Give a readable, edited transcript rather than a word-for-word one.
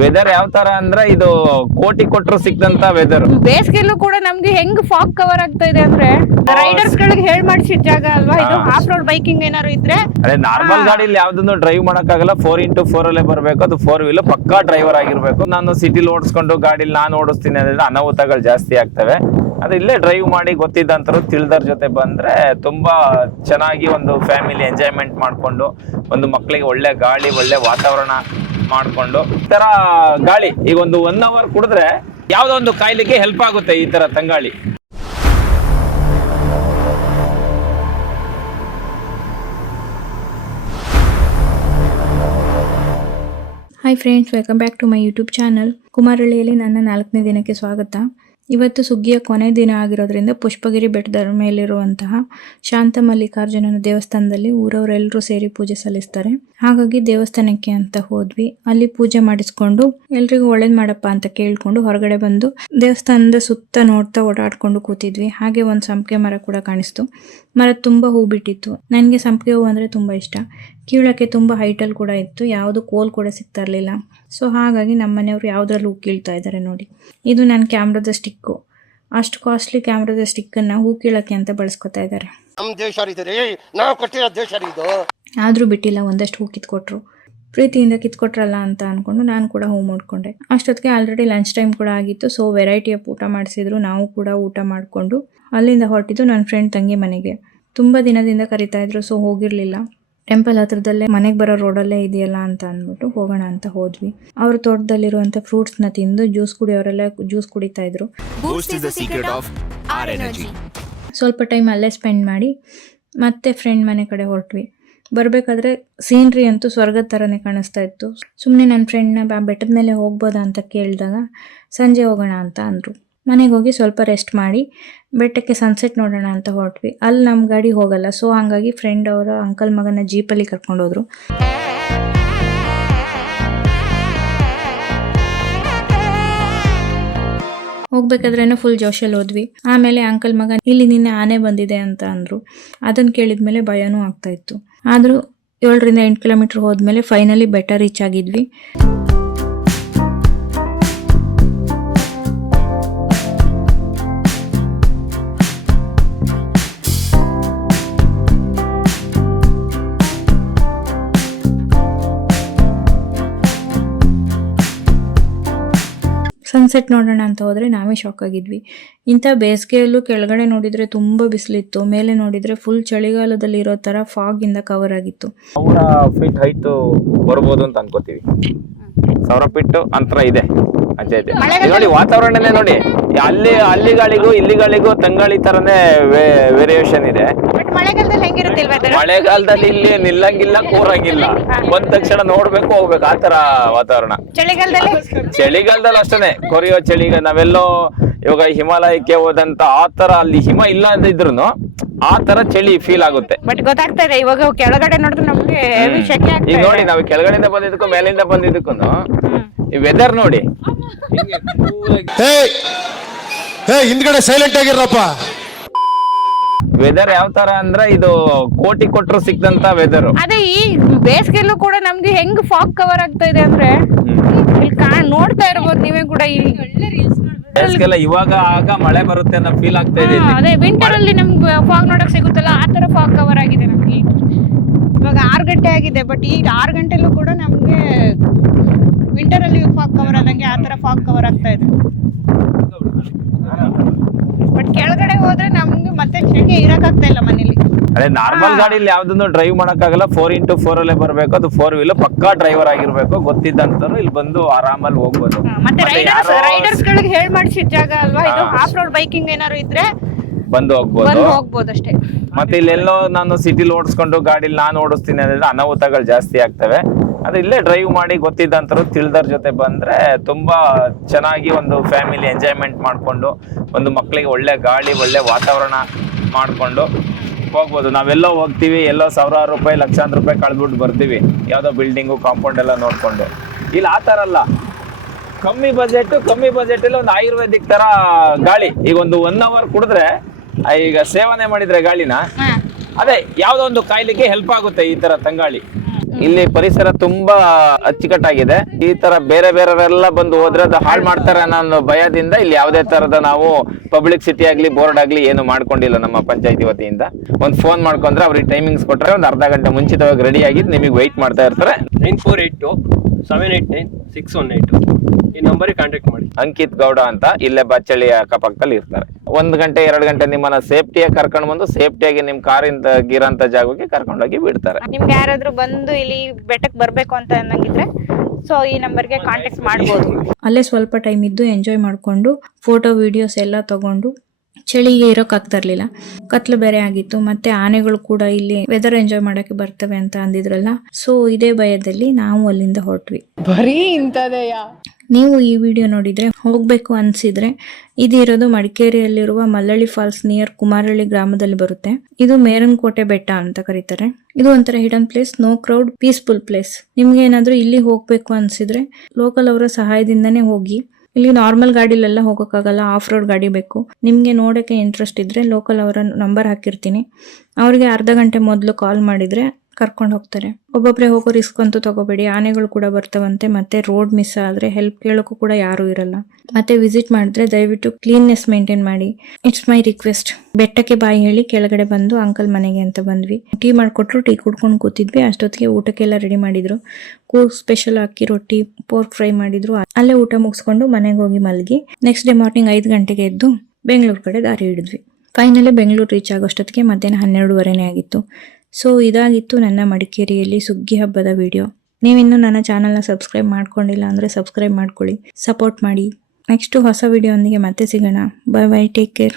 Weather ಯಾವ ತರ ಅಂದ್ರೆ ಇದು ಕೋಟಿ ಕೊಟ್ಟರು ಸಿಕ್ಕಂತ ವೆದರ್. ಬೇಸಿಗೆಲ್ಲೂ ಕೂಡ ನಮ್ಗೆ ಹೆಂಗ್ ಫಾಗ್ ಕವರ್ ಆಗ್ತಾ ಇದೆ ಅಂದ್ರೆ ರೈಡರ್ಸ್ ಗಳಿಗೆ ಹೇಳ್ ಮಾಡಿಸಿದ ಜಾಗ ಅಲ್ವಾ ಇದು. ಆಫ್ ರೋಡ್ ಬೈಕಿಂಗ್ ಏನಾದ್ರು ಇದ್ರೆ ಅದೇ ನಾರ್ಮಲ್ ಗಾಡಿಲಿ ಯಾವ್ದನ್ನು ಡ್ರೈವ್ ಮಾಡಕ್ಕಾಗಲ್ಲ. 4x4 ಅಲ್ಲೇ ಬರ್ಬೇಕು. ಅದು 4 ವೀಲ್ ಪಕ್ಕಾ ಡ್ರೈವರ್ ಆಗಿರ್ಬೇಕು. ನಾನು ಸಿಟಿಲಿ ಓಡಿಸ್ಕೊಂಡು ಗಾಡಿಲಿ ನಾನು ಓಡಿಸ್ತೀನಿ ಅಂದ್ರೆ ಅನಾಹುತಗಳು ಜಾಸ್ತಿ ಆಗ್ತವೆ. ಅದು ಇಲ್ಲೇ ಡ್ರೈವ್ ಮಾಡಿ ಗೊತ್ತಿದ್ದಂತರು ತಿಳಿದರ ಜೊತೆ ಬಂದ್ರೆ ತುಂಬಾ ಚೆನ್ನಾಗಿ ಒಂದು ಫ್ಯಾಮಿಲಿ ಎಂಜಾಯ್ಮೆಂಟ್ ಮಾಡ್ಕೊಂಡು ಒಂದು ಮಕ್ಕಳಿಗೆ ಒಳ್ಳೆ ಗಾಳಿ ಒಳ್ಳೆ ವಾತಾವರಣ ಮಾಡ್ಕೊಂಡು ಈ ತರ ಗಾಳಿ ಈಗ ಒಂದು 1 ಅವರ್ ಕುಡಿದ್ರೆ ಯಾವ್ದೋ ಒಂದು ಕಾಯಿಲೆಗೆ ಹೆಲ್ಪ್ ಆಗುತ್ತೆ ಈ ತರ ತಂಗಾಳಿ. Hi friends, welcome back to my YouTube channel. ಕುಮಾರಳ್ಳಿಯಲ್ಲಿ ನನ್ನ 4ನೇ ದಿನಕ್ಕೆ ಸ್ವಾಗತ. ಇವತ್ತು ಸುಗ್ಗಿಯ ಕೊನೆ ದಿನ ಆಗಿರೋದ್ರಿಂದ ಪುಷ್ಪಗಿರಿ ಬೆಟ್ಟದ ಮೇಲಿರುವಂತಹ ಶಾಂತ ಮಲ್ಲಿಕಾರ್ಜುನನ ದೇವಸ್ಥಾನದಲ್ಲಿ ಊರವರೆಲ್ಲರೂ ಸೇರಿ ಪೂಜೆ ಸಲ್ಲಿಸ್ತಾರೆ. ಹಾಗಾಗಿ ದೇವಸ್ಥಾನಕ್ಕೆ ಅಂತ ಹೋದ್ವಿ. ಅಲ್ಲಿ ಪೂಜೆ ಮಾಡಿಸ್ಕೊಂಡು ಎಲ್ರಿಗೂ ಒಳ್ಳೇದ್ ಮಾಡಪ್ಪ ಅಂತ ಕೇಳ್ಕೊಂಡು ಹೊರಗಡೆ ಬಂದು ದೇವಸ್ಥಾನದ ಸುತ್ತ ನೋಡ್ತಾ ಓಡಾಡ್ಕೊಂಡು ಕೂತಿದ್ವಿ. ಹಾಗೆ ಒಂದು ಸಂಪಿಗೆ ಮರ ಕೂಡ ಕಾಣಿಸ್ತು. ಮರ ತುಂಬಾ ಹೂ ಬಿಟ್ಟಿತ್ತು. ನನಗೆ ಸಂಪಿಗೆ ಹೂ ಅಂದ್ರೆ ತುಂಬಾ ಇಷ್ಟ. ಕೀಳಕ್ಕೆ ತುಂಬಾ ಹೈಟಲ್ಲಿ ಕೂಡ ಇತ್ತು. ಯಾವುದು ಕೋಲ್ ಕೂಡ ಸಿಗ್ತಾ ಇರಲಿಲ್ಲ. ಸೊ ಹಾಗಾಗಿ ನಮ್ಮ ಮನೆಯವರು ಯಾವ್ದ್ರಲ್ಲಿ ಹೂ ಕೀಳ್ತಾ ಇದ್ದಾರೆ ನೋಡಿ. ಇದು ನನ್ನ ಕ್ಯಾಮ್ರಾದ ಸ್ಟಿಕ್ಕು. ಅಷ್ಟು ಕಾಸ್ಟ್ಲಿ ಕ್ಯಾಮ್ರಾದ ಸ್ಟಿಕ್ಕನ್ನು ಹೂ ಕೀಳಕ್ಕೆ ಅಂತ ಬಳಸ್ಕೊತಾ ಇದ್ದಾರೆ. ಆದ್ರೂ ಬಿಟ್ಟಿಲ್ಲ, ಒಂದಷ್ಟು ಹೂ ಕಿತ್ಕೊಟ್ರು. ಪ್ರೀತಿಯಿಂದ ಕಿತ್ಕೊಟ್ರಲ್ಲ ಅಂತ ಅನ್ಕೊಂಡು ನಾನು ಕೂಡ ಹೂ ಮಾಡ್ಕೊಂಡೆ. ಅಷ್ಟೊತ್ತಿಗೆ ಆಲ್ರೆಡಿ ಲಂಚ್ ಟೈಮ್ ಕೂಡ ಆಗಿತ್ತು. ಸೊ ವೆರೈಟಿ ಆಫ್ ಊಟ ಮಾಡಿಸಿದ್ರು. ನಾವು ಕೂಡ ಊಟ ಮಾಡಿಕೊಂಡು ಅಲ್ಲಿಂದ ಹೊರಟಿದ್ದು ನನ್ನ ಫ್ರೆಂಡ್ ತಂಗಿ ಮನೆಗೆ. ತುಂಬಾ ದಿನದಿಂದ ಕರಿತಾ ಇದ್ರು, ಸೊ ಹೋಗಿರ್ಲಿಲ್ಲ. ಟೆಂಪಲ್ ಹತ್ರದಲ್ಲೇ ಮನೆಗೆ ಬರೋ ರೋಡಲ್ಲೇ ಇದೆಯಲ್ಲ ಅಂತ ಅಂದ್ಬಿಟ್ಟು ಹೋಗೋಣ ಅಂತ ಹೋದ್ವಿ. ಅವ್ರ ತೋಟದಲ್ಲಿರುವಂಥ ಫ್ರೂಟ್ಸ್ನ ತಿಂದು ಜ್ಯೂಸ್ ಕುಡಿಯೋರೆಲ್ಲ ಜ್ಯೂಸ್ ಕುಡಿತಾ ಇದ್ರು. ಸ್ವಲ್ಪ ಟೈಮ್ ಅಲ್ಲೇ ಸ್ಪೆಂಡ್ ಮಾಡಿ ಮತ್ತೆ ಫ್ರೆಂಡ್ ಮನೆ ಕಡೆ ಹೊರಟ್ವಿ. ಬರಬೇಕಾದ್ರೆ ಸೀನ್ರಿ ಅಂತೂ ಸ್ವರ್ಗದ ಥರನೇ ಕಾಣಿಸ್ತಾ ಇತ್ತು. ಸುಮ್ಮನೆ ನನ್ನ ಫ್ರೆಂಡ್ನ ಬೆಟ್ಟದ ಮೇಲೆ ಹೋಗ್ಬೋದಾ ಅಂತ ಕೇಳಿದಾಗ ಸಂಜೆ ಹೋಗೋಣ ಅಂತ ಅಂದರು. ಮನೆಗೆ ಹೋಗಿ ಸ್ವಲ್ಪ ರೆಸ್ಟ್ ಮಾಡಿ ಬೆಟ್ಟಕ್ಕೆ ಸನ್ಸೆಟ್ ನೋಡೋಣ ಅಂತ ಹೊರಟ್ವಿ. ಅಲ್ಲಿ ನಮ್ಮ ಗಾಡಿ ಹೋಗಲ್ಲ. ಸೊ ಹಾಗಾಗಿ ಫ್ರೆಂಡ್ ಅವರ ಅಂಕಲ್ ಮಗನ ಜೀಪಲ್ಲಿ ಕರ್ಕೊಂಡೋದ್ರು. ಹೋಗ್ಬೇಕಾದ್ರೇನೋ ಫುಲ್ ಜೋಶಲ್ಲಿ ಹೋದ್ವಿ. ಆಮೇಲೆ ಅಂಕಲ್ ಮಗ ಇಲ್ಲಿ ನಿನ್ನೆ ಆನೆ ಬಂದಿದೆ ಅಂತ ಅಂದರು. ಅದನ್ನು ಕೇಳಿದ್ಮೇಲೆ ಭಯನೂ ಆಗ್ತಾ ಇತ್ತು. ಆದರೂ 7ರಿಂದ 8 ಕಿಲೋಮೀಟರ್ ಹೋದ್ಮೇಲೆ ಫೈನಲಿ ಬೆಟ್ಟ ರೀಚ್ ಆಗಿದ್ವಿ. ಸನ್ಸೆಟ್ ನೋಡೋಣ ಅಂತ ಹೋದ್ರೆ ನಾವೇ ಶಾಕ್ ಆಗಿದ್ವಿ. ಇಂಥ ಬೇಸಿಗೆಯಲ್ಲೂ ಕೆಳಗಡೆ ನೋಡಿದ್ರೆ ತುಂಬಾ ಬಿಸಿಲಿತ್ತು, ಮೇಲೆ ನೋಡಿದ್ರೆ ಫುಲ್ ಚಳಿಗಾಲದಲ್ಲಿ ಇರೋ ತರ ಫಾಗ್ ಇಂದ ಕವರ್ ಆಗಿತ್ತು. 1000 ಫೀಟ್ ಹೈಟ್ ಬರ್ಬೋದು ಅಂತ ಅನ್ಕೋತೀವಿ. 1000 ಫೀಟ್ ಅಂತರ ಇದೆ. ಅಜ್ಜೆ ಇದೆ ನೋಡಿ. ವಾತಾವರಣನೇ ನೋಡಿ, ಅಲ್ಲಿ ಗಾಳಿಗೂ ಇಲ್ಲಿ ಗಾಳಿಗೂ ತಂಗಾಳಿ ತರನೇ ವೇರಿಯೇಷನ್ ಇದೆ. ಮಳೆಗಾಲದಲ್ಲಿ ಇಲ್ಲಿ ನಿಲ್ಲಂಗಿಲ್ಲ, ಕೂರಂಗಿಲ್ಲ. ಬಂದ ತಕ್ಷಣ ನೋಡ್ಬೇಕು, ಹೋಗ್ಬೇಕು, ಆತರ ವಾತಾವರಣ. ಚಳಿಗಾಲದಲ್ಲಿ ಅಷ್ಟೇನೆ ಕೊರಿಯೋ ಚಳಿ. ನಾವೆಲ್ಲೋ ಇವಾಗ ಹಿಮಾಲಯಕ್ಕೆ ಹೋದಂತ ಆತರ ಅಲ್ಲಿ ಹಿಮ ಇಲ್ಲ ಅಂದಿದ್ರು ಆ ತರ ಚಳಿ ಫೀಲ್ ಆಗುತ್ತೆ. ಬಟ್ ಗೊತ್ತಾಗ್ತಾ ಇದೆ ಇವಾಗ ಕೆಳಗಡೆ ನೋಡಿದ್ರೆ ನಮ್ಗೆ ಈಗ ನೋಡಿ, ನಾವು ಕೆಳಗಡೆಯಿಂದ ಬಂದಿದ್ದಕ್ಕೂ ಮೇಲಿಂದ ಬಂದಿದ್ದಕ್ಕೂ ಈ ವೆದರ್ ನೋಡಿ. ಹಿಂದ್ಗಡೆ ಸೈಲೆಂಟ್ ಆಗಿರಪ್ಪ. ವೆದರ್ ಯಾವ ತರ ಅಂದ್ರೆ ಇದು ಕೋಟಿ ಕೊಟ್ಟರು ಸಿಕ್ಕಂತ ವೆದರ್. ಅದೇ ಈ ಬೇಸಿಗೆಲ್ಲೂ ಕೂಡ ನಮ್ಗೆ ಹೆಂಗ್ ಫಾಗ್ ಕವರ್ ಆಗ್ತಾ ಇದೆ ಅಂದ್ರೆ ಇಲ್ಲಿ ನೋಡ್ತಾ ಇರಬಹುದು ನೀವೇ ಕೂಡ. ಬೇಸಿಗೆಲ್ಲ ಇವಾಗ ಆಗ ಮಳೆ ಬರುತ್ತೆ ಅನ್ನೋ ಫೀಲ್ ಆಗ್ತಾ ಇದೆ. ಅದೇ ವಿಂಟರ್ ಅಲ್ಲಿ ನಮ್ಗೆ ಫಾಗ್ ನೋಡಕ್ ಸಿಗುತ್ತಲ್ಲ, ಆ ತರ ಫಾಗ್ ಕವರ್ ಆಗಿದೆ ನಮ್ಗೆ. ಇವಾಗ 6 ಗಂಟೆ ಆಗಿದೆ, ಬಟ್ ಈಗ 6 ಗಂಟೆಲೂ ಕೂಡ ನಮ್ಗೆ ವಿಂಟರ್ ಅಲ್ಲಿ ಫಾಗ್ ಕವರ್ ಆದಂಗೆ ಆ ತರ ಫಾಗ್ ಕವರ್ ಆಗ್ತಾ ಇದೆ. ಬಟ್ ಕೆಳಗಡೆ ಹೋದ್ರೆ ನಮ್ಗೆ ಮತ್ತೆ ಶೆಕೆ ಇರಕ್ಕಾಗ್ತಾ ಇಲ್ಲ ಮನೇಲಿ. ಅದೇ ನಾರ್ಮಲ್ ಗಾಡಿಲಿ ಯಾವ್ದನ್ನು ಡ್ರೈವ್ ಮಾಡಕ್ಕಾಗಲ್ಲ. 4x4 ಅಲ್ಲೇ ಬರ್ಬೇಕು. ಅದು 4 ವೀಲ್ ಪಕ್ಕಾ ಡ್ರೈವರ್ ಆಗಿರ್ಬೇಕು. ಗೊತ್ತಿದ್ದಂತರು ಇಲ್ಲಿ ಬಂದು ಆರಾಮಲ್ಲಿ ಹೋಗ್ಬೋದು. ಮತ್ತೆ ರೈಡರ್ಸ್ ಗಳಿಗೆ ಹೇಳ್ ಮಾಡಿಸಿದ ಜಾಗ ಅಲ್ವಾ ಇದು. ಆಫ್ ರೋಡ್ ಬೈಕಿಂಗ್ ಏನಾದ್ರು ಇದ್ರೆ ಬಂದು ಹೋಗ್ಬೋದು ಅಷ್ಟೇ. ಮತ್ತೆ ಇಲ್ಲೆಲ್ಲೋ ನಾನು ಸಿಟಿಲಿ ಓಡಿಸ್ಕೊಂಡು ಗಾಡಿಲಿ ನಾನು ಓಡಿಸ್ತೀನಿ ಅಂದ್ರೆ ಅನಾಹುತಗಳು ಜಾಸ್ತಿ ಆಗ್ತವೆ. ಅದು ಇಲ್ಲೇ ಡ್ರೈವ್ ಮಾಡಿ ಗೊತ್ತಿದ್ದಂತರು ತಿಳಿದರ ಜೊತೆ ಬಂದ್ರೆ ತುಂಬಾ ಚೆನ್ನಾಗಿ ಒಂದು ಫ್ಯಾಮಿಲಿ ಎಂಜಾಯ್ಮೆಂಟ್ ಮಾಡ್ಕೊಂಡು ಒಂದು ಮಕ್ಕಳಿಗೆ ಒಳ್ಳೆ ಗಾಳಿ ಒಳ್ಳೆ ವಾತಾವರಣ ಮಾಡ್ಕೊಂಡು ಹೋಗ್ಬೋದು. ನಾವೆಲ್ಲೋ ಹೋಗ್ತೀವಿ, ಎಲ್ಲೋ 1000 ರೂಪಾಯಿ ಲಕ್ಷಾಂತರ ರೂಪಾಯಿ ಕಳೆದ್ಬಿಟ್ಟು ಬರ್ತೀವಿ, ಯಾವ್ದೋ ಬಿಲ್ಡಿಂಗು ಕಾಂಪೌಂಡ್ ಎಲ್ಲ ನೋಡ್ಕೊಂಡು. ಇಲ್ಲಿ ಆ ತರ ಅಲ್ಲ, ಕಮ್ಮಿ ಬಜೆಟ್ ಅಲ್ಲಿ ಒಂದು ಆಯುರ್ವೇದಿಕ್ ತರ ಗಾಳಿ. ಈಗ ಒಂದು 1 ಅವರ್ ಕುಡಿದ್ರೆ, ಈಗ ಸೇವನೆ ಮಾಡಿದ್ರೆ ಗಾಳಿನ, ಅದೇ ಯಾವ್ದೋ ಒಂದು ಕಾಯಿಲೆಗೆ ಹೆಲ್ಪ್ ಆಗುತ್ತೆ ಈ ತರ ತಂಗಾಳಿ. ಇಲ್ಲಿ ಪರಿಸರ ತುಂಬಾ ಅಚ್ಚುಕಟ್ಟಾಗಿದೆ. ಈ ತರ ಬೇರೆ ಬೇರೆಯವರೆಲ್ಲ ಬಂದು ಹೋದ್ರೆ ಅದು ಹಾಳು ಮಾಡ್ತಾರೆ ಅನ್ನೋ ಭಯದಿಂದ ಇಲ್ಲಿ ಯಾವುದೇ ತರದ ನಾವು ಪಬ್ಲಿಕ್ ಸಿಟಿ ಆಗ್ಲಿ ಬೋರ್ಡ್ ಆಗ್ಲಿ ಏನು ಮಾಡ್ಕೊಂಡಿಲ್ಲ. ನಮ್ಮ ಪಂಚಾಯತಿ ವತಿಯಿಂದ ಒಂದು ಫೋನ್ ಮಾಡ್ಕೊಂಡ್ರೆ ಅವ್ರಿಗೆ ಟೈಮಿಂಗ್ಸ್ ಕೊಟ್ರೆ ಒಂದು ಅರ್ಧ ಗಂಟೆ ಮುಂಚಿತವಾಗಿ ರೆಡಿ ಆಗಿದ್ದು ನಿಮಗೆ ವೆಯ್ಟ್ ಮಾಡ್ತಾ ಇರ್ತಾರೆ. 9482-789-618 ಈ ನಂಬರಿಗೆ ಕಾಂಟ್ಯಾಕ್ಟ್ ಮಾಡಿ. ಅಂಕಿತ್ ಗೌಡ ಅಂತ ಇಲ್ಲೇ ಬಚ್ಚಳ್ಳಿ ಅಕ್ಕಪಕ್ಕದಲ್ಲಿ ಇರ್ತಾರೆ. 1 ಗಂಟೆ 2 ಗಂಟೆ ನಿಮ್ಮನ್ನ ಸೇಫ್ಟಿಯಾಗಿ ಕರ್ಕೊಂಡು ಬಂದು ಸೇಫ್ಟಿಯಾಗಿ ನಿಮ್ ಕಾರಿಂದ ಗಿರಂತ ಜಾಗಕ್ಕೆ ಕರ್ಕೊಂಡೋಗಿ ಬಿಡ್ತಾರೆ. ನಿಮ್ಗೆ ಯಾರಾದ್ರೂ ಬಂದು ಇಲ್ಲಿ ಬೆಟ್ಟಕ್ಕೆ ಬರ್ಬೇಕು ಅಂತ ಅನ್ನಂಗಿದ್ರೆ ಸೊ ಈ ನಂಬರ್ಗೆ ಕಾಂಟ್ಯಾಕ್ಟ್ ಮಾಡ್ಬೋದು. ಅಲ್ಲೇ ಸ್ವಲ್ಪ ಟೈಮ್ ಇದ್ದು ಎಂಜಾಯ್ ಮಾಡಿಕೊಂಡು ಫೋಟೋ ವಿಡಿಯೋಸ್ ಎಲ್ಲ ತಗೊಂಡು ಚಳಿಗೆ ಇರೋಕ್ಕಾಗ್ತಾ ಇರ್ಲಿಲ್ಲ, ಕತ್ಲು ಬೇರೆ ಆಗಿತ್ತು. ಮತ್ತೆ ಆನೆಗಳು ಕೂಡ ಇಲ್ಲಿ ವೆದರ್ ಎಂಜಾಯ್ ಮಾಡಕ್ಕೆ ಬರ್ತವೆ ಅಂತ ಅಂದಿದ್ರಲ್ಲ, ಸೊ ಇದೇ ಭಯದಲ್ಲಿ ನಾವು ಅಲ್ಲಿಂದ ಹೊರಟ್ವಿ. ಬರೀ ಇಂಥದೆಯಾ? ನೀವು ಈ ವಿಡಿಯೋ ನೋಡಿದ್ರೆ ಹೋಗ್ಬೇಕು ಅನ್ಸಿದ್ರೆ ಇದು ಇರೋದು ಮಡಿಕೇರಿಯಲ್ಲಿರುವ ಮಲ್ಲಳ್ಳಿ ಫಾಲ್ಸ್ ನಿಯರ್ ಕುಮಾರಳ್ಳಿ ಗ್ರಾಮದಲ್ಲಿ ಬರುತ್ತೆ. ಇದು ಮೇರನ್ಕೋಟೆ ಬೆಟ್ಟ ಅಂತ ಕರೀತಾರೆ. ಇದು ಒಂಥರ hidden place, no crowd, peaceful place. ನಿಮ್ಗೆ ಏನಾದ್ರೂ ಇಲ್ಲಿ ಹೋಗ್ಬೇಕು ಅನ್ಸಿದ್ರೆ ಲೋಕಲ್ ಅವರ ಸಹಾಯದಿಂದನೇ ಹೋಗಿ. ಇಲ್ಲಿ ನಾರ್ಮಲ್ ಗಾಡಿಲೆಲ್ಲ ಹೋಗೋಕ್ಕಾಗಲ್ಲ, ಆಫ್ ರೋಡ್ ಗಾಡಿ ಬೇಕು. ನಿಮ್ಗೆ ನೋಡಕ್ಕೆ ಇಂಟ್ರೆಸ್ಟ್ ಇದ್ರೆ ಲೋಕಲ್ ಅವರ ನಂಬರ್ ಹಾಕಿರ್ತೀನಿ, ಅವ್ರಿಗೆ ಅರ್ಧ ಗಂಟೆ ಮೊದಲು ಕಾಲ್ ಮಾಡಿದ್ರೆ ಕರ್ಕೊಂಡು ಹೋಗ್ತಾರೆ. ಒಬ್ಬೊಬ್ರೆ ಹೋಗೋ ರಿಸ್ಕ್ ಅಂತೂ ತಗೋಬೇಡಿ, ಆನೆಗಳು ಕೂಡ ಬರ್ತಾವಂತೆ. ಮತ್ತೆ ರೋಡ್ ಮಿಸ್ ಆದ್ರೆ ಹೆಲ್ಪ್ ಕೇಳೋಕ್ಕೂ ಕೂಡ ಯಾರು ಇರಲ್ಲ. ಮತ್ತೆ ವಿಸಿಟ್ ಮಾಡಿದ್ರೆ ದಯವಿಟ್ಟು ಕ್ಲೀನ್ನೆಸ್ ಮೇಂಟೈನ್ ಮಾಡಿ. It's my request. ಬೆಟ್ಟಕ್ಕೆ ಬಾಯಿ ಹೇಳಿ ಕೆಳಗಡೆ ಬಂದು ಅಂಕಲ್ ಮನೆಗೆ ಅಂತ ಬಂದ್ವಿ. ಟೀ ಮಾಡ್ಕೊಟ್ರು, ಟೀ ಕುಡ್ಕೊಂಡು ಕೂತಿದ್ವಿ. ಅಷ್ಟೊತ್ತಿಗೆ ಊಟಕ್ಕೆಲ್ಲ ರೆಡಿ ಮಾಡಿದ್ರು. ಕೂರ್ಗ್ ಸ್ಪೆಷಲ್ ಅಕ್ಕಿ ರೊಟ್ಟಿ, ಪೋರ್ಕ್ ಫ್ರೈ ಮಾಡಿದ್ರು. ಅಲ್ಲೇ ಊಟ ಮುಗಿಸ್ಕೊಂಡು ಮನೆಗೆ ಹೋಗಿ ಮಲಗಿ ನೆಕ್ಸ್ಟ್ ಡೇ ಮಾರ್ನಿಂಗ್ 5 ಗಂಟೆಗೆ ಎದ್ದು ಬೆಂಗಳೂರು ಕಡೆ ದಾರಿ ಹಿಡಿದ್ವಿ. ಫೈನಲಿ ಬೆಂಗಳೂರು ರೀಚ್ ಆಗೋಷ್ಟೊತ್ತಿಗೆ ಮಧ್ಯಾಹ್ನ 12:30 ಆಗಿತ್ತು. ಸೊ ಇದಾಗಿತ್ತು ನನ್ನ ಮಡಿಕೇರಿಯಲ್ಲಿ ಸುಗ್ಗಿ ಹಬ್ಬದ ವಿಡಿಯೋ. ನೀವಿನ್ನೂ ನನ್ನ ಚಾನಲ್ನ ಸಬ್ಸ್ಕ್ರೈಬ್ ಮಾಡ್ಕೊಂಡಿಲ್ಲ ಅಂದರೆ ಸಬ್ಸ್ಕ್ರೈಬ್ ಮಾಡ್ಕೊಳ್ಳಿ, ಸಪೋರ್ಟ್ ಮಾಡಿ. ನೆಕ್ಸ್ಟು ಹೊಸ ವಿಡಿಯೋ ಒಂದಿಗೆ ಮತ್ತೆ ಸಿಗೋಣ. Bye bye, take care.